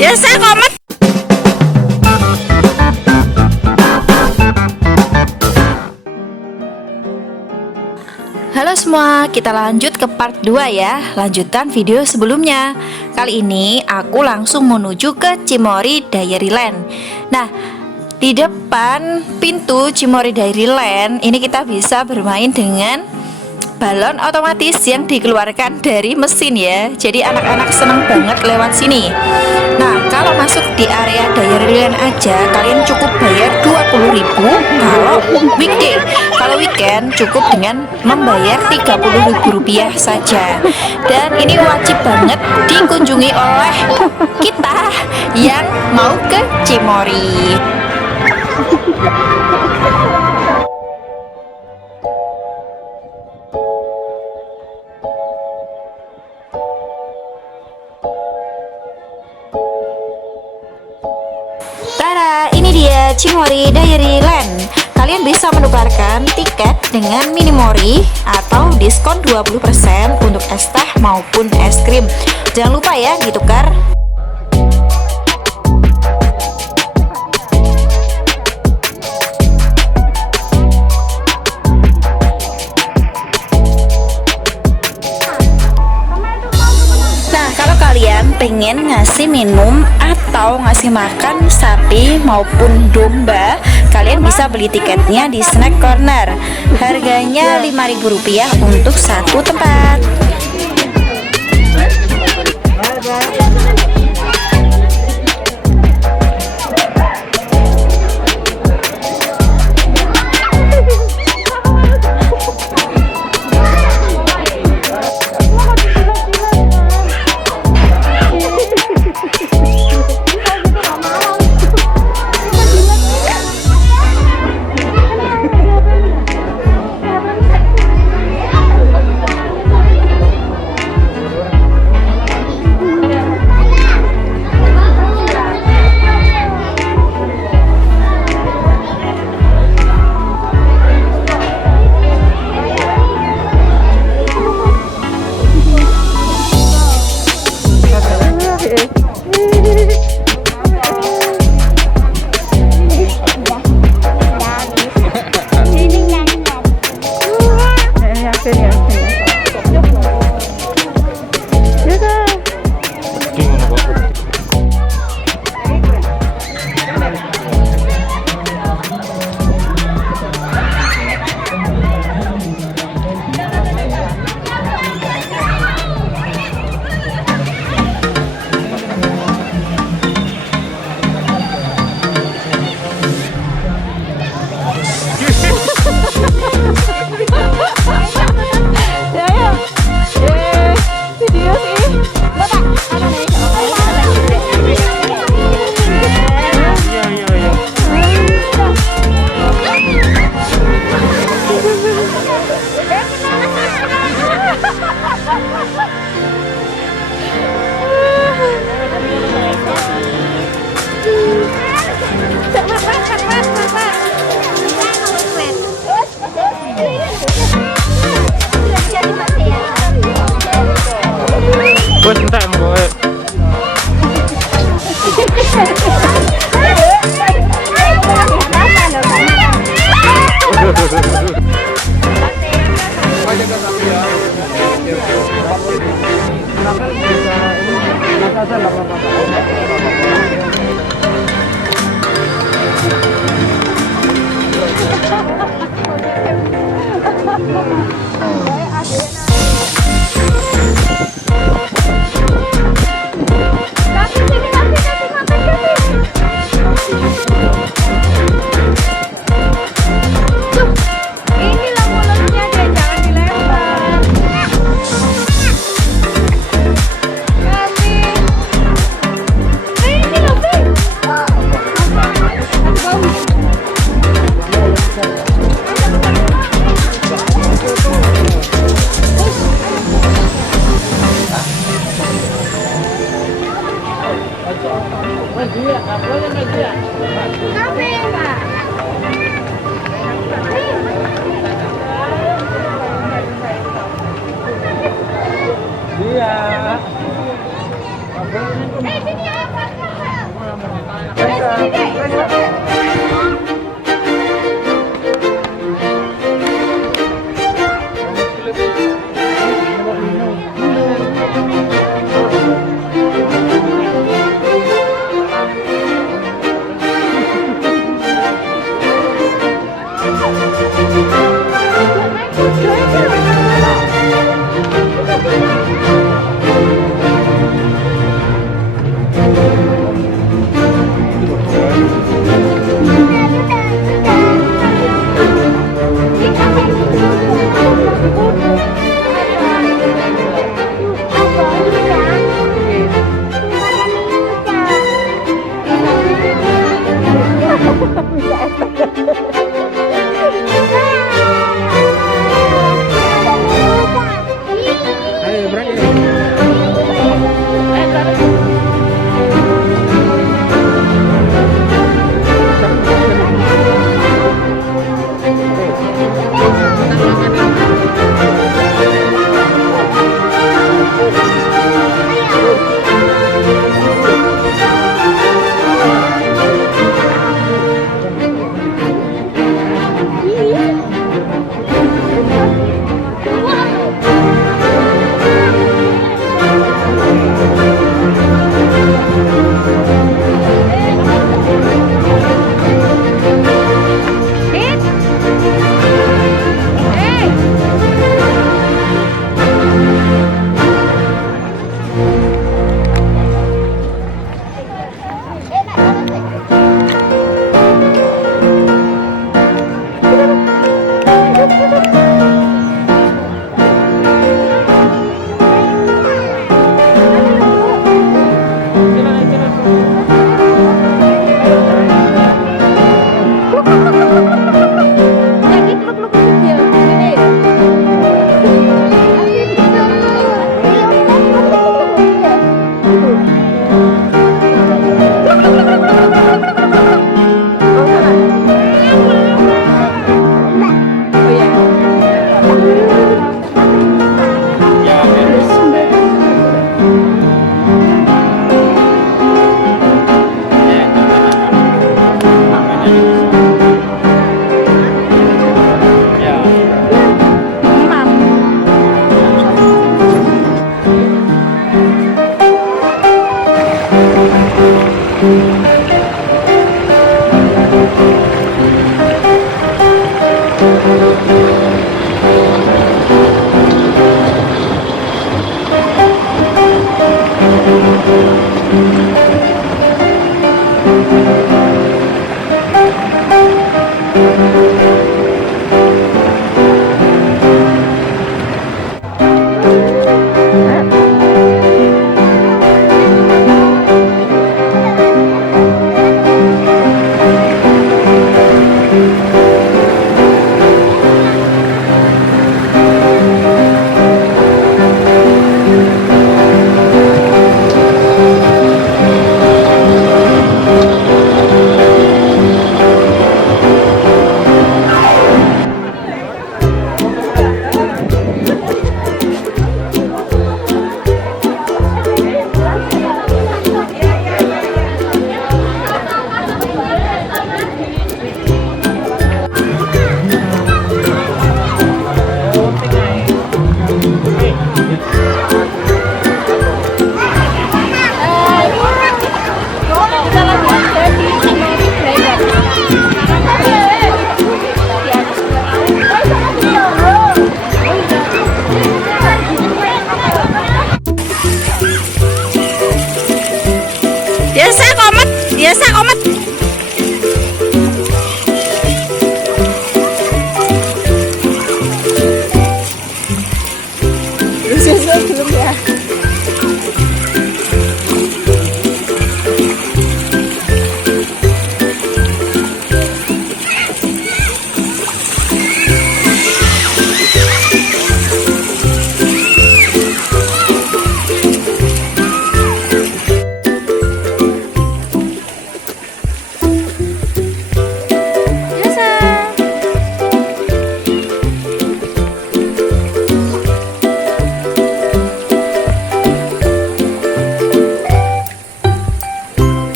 Biasa komet. Halo semua, kita lanjut ke part 2 ya. Lanjutan video sebelumnya. Kali ini aku langsung menuju ke Cimory Dairyland. Nah, di depan pintu Cimory Dairyland ini kita bisa bermain dengan balon otomatis yang dikeluarkan dari mesin ya. Jadi anak-anak seneng banget lewat sini. Nah, kalau masuk di area Dairyland aja kalian cukup bayar 20.000 kalau weekday. Kalau weekend cukup dengan membayar 30.000 rupiah saja. Dan ini wajib banget dikunjungi oleh kita yang mau ke Cimory. Tada, ini dia Cimory Dairyland. Kalian bisa menukarkan tiket dengan Minimori atau diskon 20% untuk es teh maupun es krim. Jangan lupa ya ditukar. Kalian pengen ngasih minum atau ngasih makan sapi maupun domba, kalian bisa beli tiketnya di Snack Corner. Harganya Rp5.000 untuk satu tempat. Biasa komet. Biasa belum ya.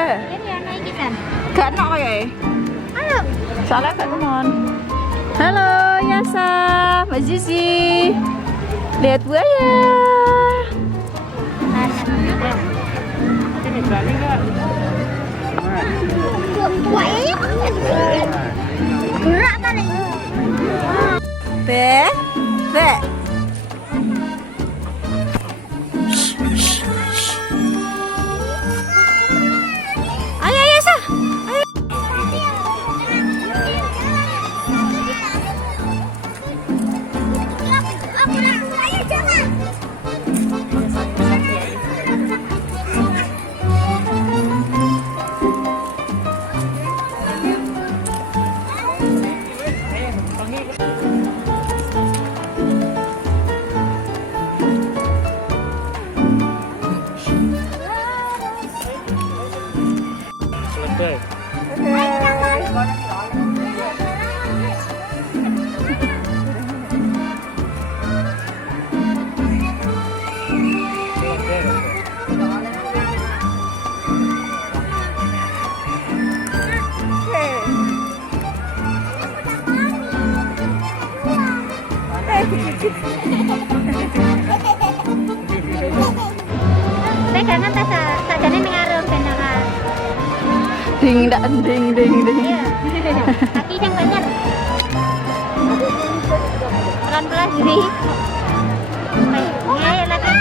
Ini yang naik kita. Gak enak kayak. Ayo. Soalnya gak kemon. Halo Yasa, Mbak Zizi. Lihat buaya. Buayanya gerak tadi. Be. Ayo Yasa. Ayo jangan. Pegangan tas sajane ning arep ben nakal. Ding ding. Iya. Kaki yang banyak. Pelan-pelan gini. Ayo lagi.